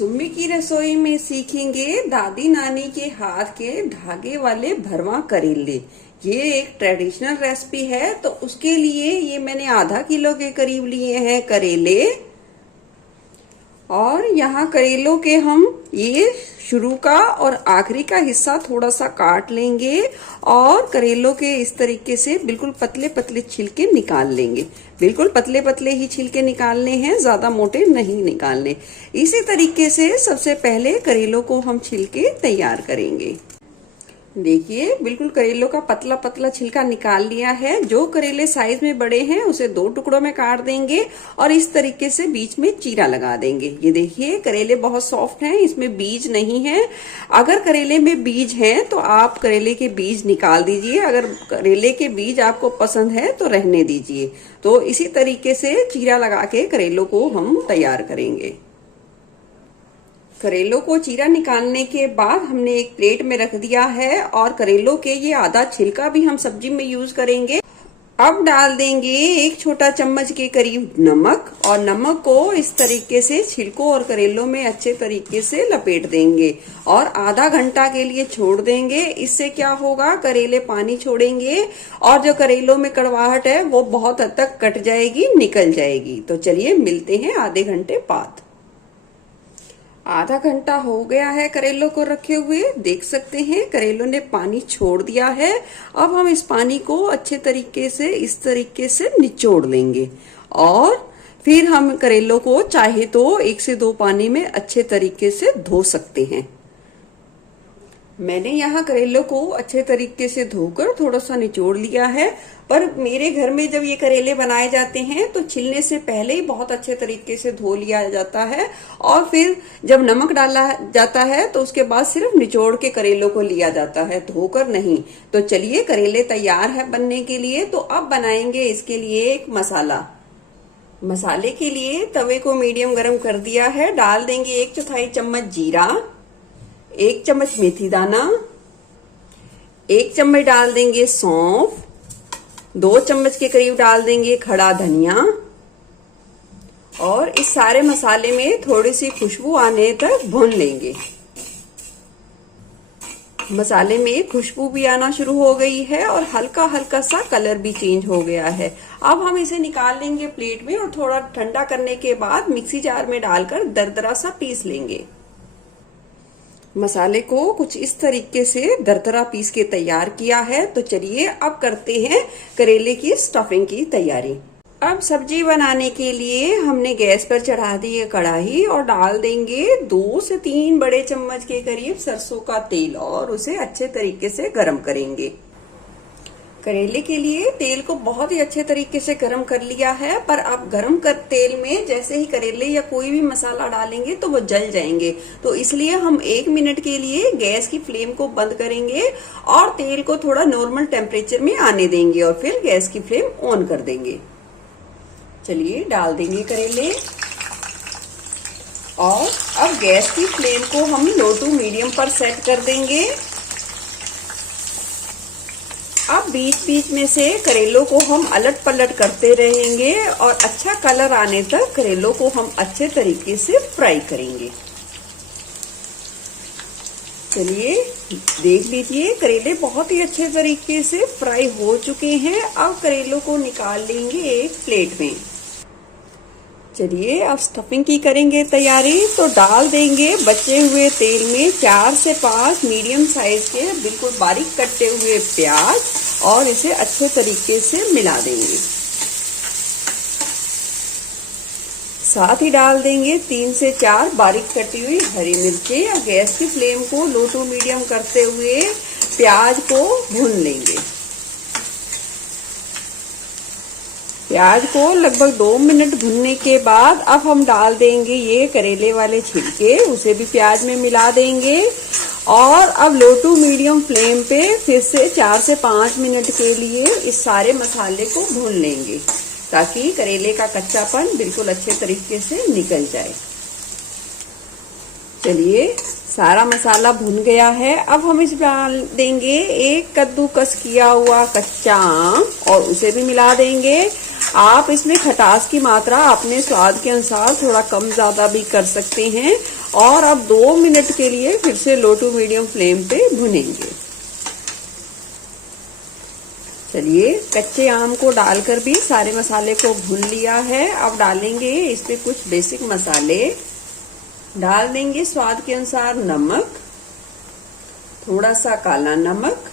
सुम्मी की रसोई में सीखेंगे दादी नानी के हाथ के धागे वाले भरवा करेले। ये एक ट्रेडिशनल रेसिपी है, तो उसके लिए ये मैंने आधा किलो के करीब लिए हैं करेले। और यहाँ करेलों के हम ये शुरू का और आखिरी का हिस्सा थोड़ा सा काट लेंगे और करेलों के इस तरीके से बिल्कुल पतले पतले छिलके निकाल लेंगे। बिल्कुल पतले पतले ही छिलके निकालने हैं, ज्यादा मोटे नहीं निकालने। इसी तरीके से सबसे पहले करेलों को हम छिलके तैयार करेंगे। देखिए बिल्कुल करेलों का पतला पतला छिलका निकाल लिया है। जो करेले साइज में बड़े हैं उसे 2 टुकड़ों में काट देंगे और इस तरीके से बीच में चीरा लगा देंगे। ये देखिए करेले बहुत सॉफ्ट हैं, इसमें बीज नहीं है। अगर करेले में बीज हैं तो आप करेले के बीज निकाल दीजिए, अगर करेले के बीज आपको पसंद है तो रहने दीजिए। तो इसी तरीके से चीरा लगा के करेलों को हम तैयार करेंगे। करेलों को चीरा निकालने के बाद हमने एक प्लेट में रख दिया है और करेलों के ये आधा छिलका भी हम सब्जी में यूज करेंगे। अब डाल देंगे 1 छोटा चम्मच के करीब नमक और नमक को इस तरीके से छिलकों और करेलों में अच्छे तरीके से लपेट देंगे और आधा घंटा के लिए छोड़ देंगे। इससे क्या होगा, करेले पानी छोड़ेंगे और जो करेलों में कड़वाहट है वो बहुत हद तक कट जाएगी, निकल जाएगी। तो चलिए मिलते हैं आधे घंटे बाद। आधा घंटा हो गया है करेलों को रखे हुए। देख सकते हैं करेलों ने पानी छोड़ दिया है। अब हम इस पानी को अच्छे तरीके से इस तरीके से निचोड़ लेंगे और फिर हम करेलों को चाहे तो 1 से 2 पानी में अच्छे तरीके से धो सकते हैं। मैंने यहाँ करेलों को अच्छे तरीके से धोकर थोड़ा सा निचोड़ लिया है, पर मेरे घर में जब ये करेले बनाए जाते हैं तो छिलने से पहले ही बहुत अच्छे तरीके से धो लिया जाता है और फिर जब नमक डाला जाता है तो उसके बाद सिर्फ निचोड़ के करेलों को लिया जाता है, धोकर नहीं। तो चलिए करेले तैयार है बनने के लिए। तो अब बनाएंगे इसके लिए एक मसाला। मसाले के लिए तवे को मीडियम गरम कर दिया है। डाल देंगे 1/4 चम्मच जीरा, 1 चम्मच मेथी दाना, 1 चम्मच डाल देंगे सौंफ, 2 चम्मच के करीब डाल देंगे खड़ा धनिया और इस सारे मसाले में थोड़ी सी खुशबू आने तक भून लेंगे। मसाले में खुशबू भी आना शुरू हो गई है और हल्का हल्का सा कलर भी चेंज हो गया है। अब हम इसे निकाल लेंगे प्लेट में और थोड़ा ठंडा करने के बाद मिक्सी जार में डालकर दरदरा सा पीस लेंगे। मसाले को कुछ इस तरीके से दरदरा पीस के तैयार किया है। तो चलिए अब करते हैं करेले की स्टफिंग की तैयारी। अब सब्जी बनाने के लिए हमने गैस पर चढ़ा दी है कढ़ाई और डाल देंगे 2 से 3 बड़े चम्मच के करीब सरसों का तेल और उसे अच्छे तरीके से गर्म करेंगे। करेले के लिए तेल को बहुत ही अच्छे तरीके से गर्म कर लिया है, पर आप गर्म कर तेल में जैसे ही करेले या कोई भी मसाला डालेंगे तो वो जल जाएंगे। तो इसलिए हम 1 मिनट के लिए गैस की फ्लेम को बंद करेंगे और तेल को थोड़ा नॉर्मल टेम्परेचर में आने देंगे और फिर गैस की फ्लेम ऑन कर देंगे। चलिए डाल देंगे करेले और अब गैस की फ्लेम को हम लो टू मीडियम पर सेट कर देंगे। अब बीच बीच में से करेलों को हम अलट पलट करते रहेंगे और अच्छा कलर आने तक करेलों को हम अच्छे तरीके से फ्राई करेंगे। चलिए देख लीजिए करेले बहुत ही अच्छे तरीके से फ्राई हो चुके हैं। अब करेलों को निकाल लेंगे एक प्लेट में। चलिए अब स्टफिंग की करेंगे तैयारी। तो डाल देंगे बचे हुए तेल में 4 से 5 मीडियम साइज के बिल्कुल बारीक कटे हुए प्याज और इसे अच्छे तरीके से मिला देंगे। साथ ही डाल देंगे 3 से 4 बारीक कटी हुई हरी मिर्चें और गैस की फ्लेम को लो टू मीडियम करते हुए प्याज को भून लेंगे। प्याज को लगभग 2 मिनट भुनने के बाद अब हम डाल देंगे ये करेले वाले छिलके, उसे भी प्याज में मिला देंगे और अब लो टू मीडियम फ्लेम पे फिर से 4 से 5 मिनट के लिए इस सारे मसाले को भून लेंगे ताकि करेले का कच्चापन बिल्कुल अच्छे तरीके से निकल जाए। चलिए सारा मसाला भुन गया है। अब हम इसमें डाल देंगे 1 कद्दूकस किया हुआ कच्चा आम और उसे भी मिला देंगे। आप इसमें खटास की मात्रा अपने स्वाद के अनुसार थोड़ा कम ज्यादा भी कर सकते हैं और अब 2 मिनट के लिए फिर से लो टू मीडियम फ्लेम पे भुनेंगे। चलिए कच्चे आम को डालकर भी सारे मसाले को भून लिया है। अब डालेंगे इस पे कुछ बेसिक मसाले। डाल देंगे स्वाद के अनुसार नमक, थोड़ा सा काला नमक,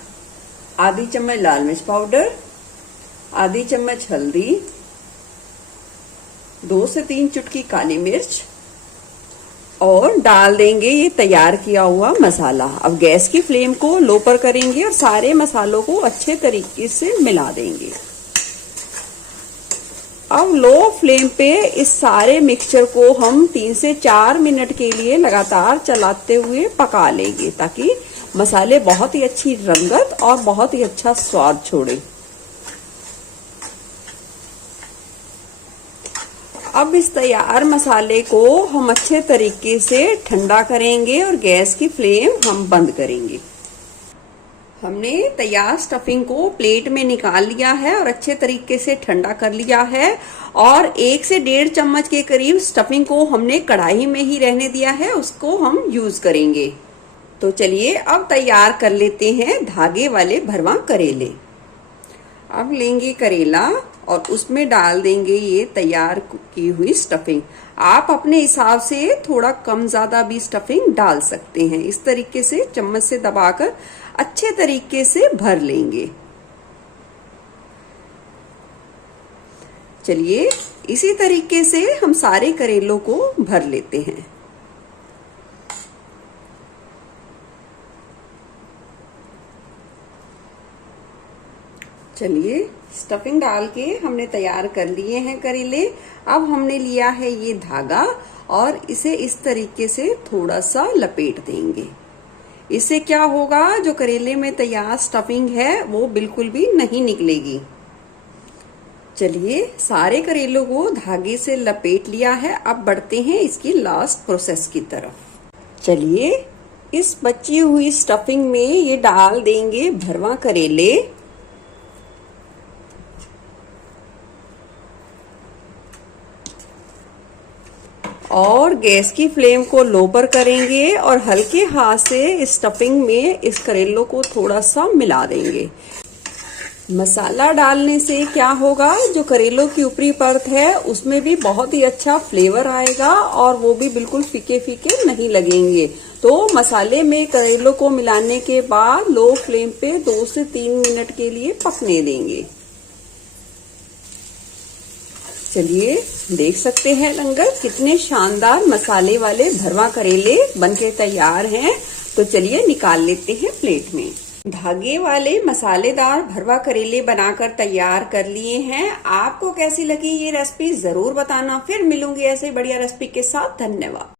आधी चम्मच लाल मिर्च पाउडर, आधी चम्मच हल्दी, 2 से 3 चुटकी काली मिर्च और डाल देंगे ये तैयार किया हुआ मसाला। अब गैस की फ्लेम को लो पर करेंगे और सारे मसालों को अच्छे तरीके से मिला देंगे। अब लो फ्लेम पे इस सारे मिक्सचर को हम 3 से 4 मिनट के लिए लगातार चलाते हुए पका लेंगे ताकि मसाले बहुत ही अच्छी रंगत और बहुत ही अच्छा स्वाद छोड़े। अब इस तैयार मसाले को हम अच्छे तरीके से ठंडा करेंगे और गैस की फ्लेम हम बंद करेंगे। हमने तैयार स्टफिंग को प्लेट में निकाल लिया है और अच्छे तरीके से ठंडा कर लिया है और 1 से 1.5 चम्मच के करीब स्टफिंग को हमने कढ़ाई में ही रहने दिया है, उसको हम यूज करेंगे। तो चलिए अब तैयार कर लेते हैं धागे वाले भरवा करेले। अब लेंगे करेला और उसमें डाल देंगे ये तैयार की हुई स्टफिंग। आप अपने हिसाब से थोड़ा कम ज्यादा भी स्टफिंग डाल सकते हैं। इस तरीके से चम्मच से दबाकर अच्छे तरीके से भर लेंगे। चलिए इसी तरीके से हम सारे करेलों को भर लेते हैं। चलिए स्टफिंग डाल के हमने तैयार कर लिए हैं करेले। अब हमने लिया है ये धागा और इसे इस तरीके से थोड़ा सा लपेट देंगे। इससे क्या होगा, जो करेले में तैयार स्टफिंग है वो बिल्कुल भी नहीं निकलेगी। चलिए सारे करेलों को धागे से लपेट लिया है। अब बढ़ते हैं इसकी लास्ट प्रोसेस की तरफ। चलिए इस बची हुई स्टफिंग में ये डाल देंगे भरवा करेले और गैस की फ्लेम को लो पर करेंगे और हल्के हाथ से इस स्टफिंग में इस करेलों को थोड़ा सा मिला देंगे। मसाला डालने से क्या होगा, जो करेलों की ऊपरी परत है उसमें भी बहुत ही अच्छा फ्लेवर आएगा और वो भी बिल्कुल फीके फीके नहीं लगेंगे। तो मसाले में करेलों को मिलाने के बाद लो फ्लेम पे 2 से 3 मिनट के लिए पकने देंगे। चलिए देख सकते हैं लंगर कितने शानदार मसाले वाले भरवा करेले बनके तैयार हैं। तो चलिए निकाल लेते हैं प्लेट में। धागे वाले मसालेदार भरवा करेले बनाकर तैयार कर लिए हैं। आपको कैसी लगी ये रेसिपी जरूर बताना। फिर मिलूंगी ऐसे बढ़िया रेसिपी के साथ। धन्यवाद।